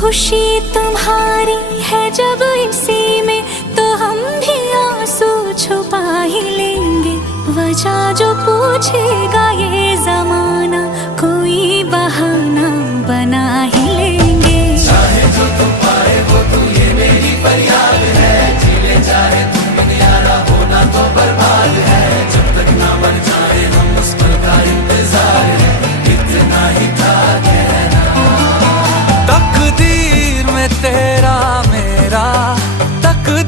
खुशी तुम्हारी है जब इसी में, तो हम भी आंसू छुपा ही लेंगे। वजह जो पूछेगा ये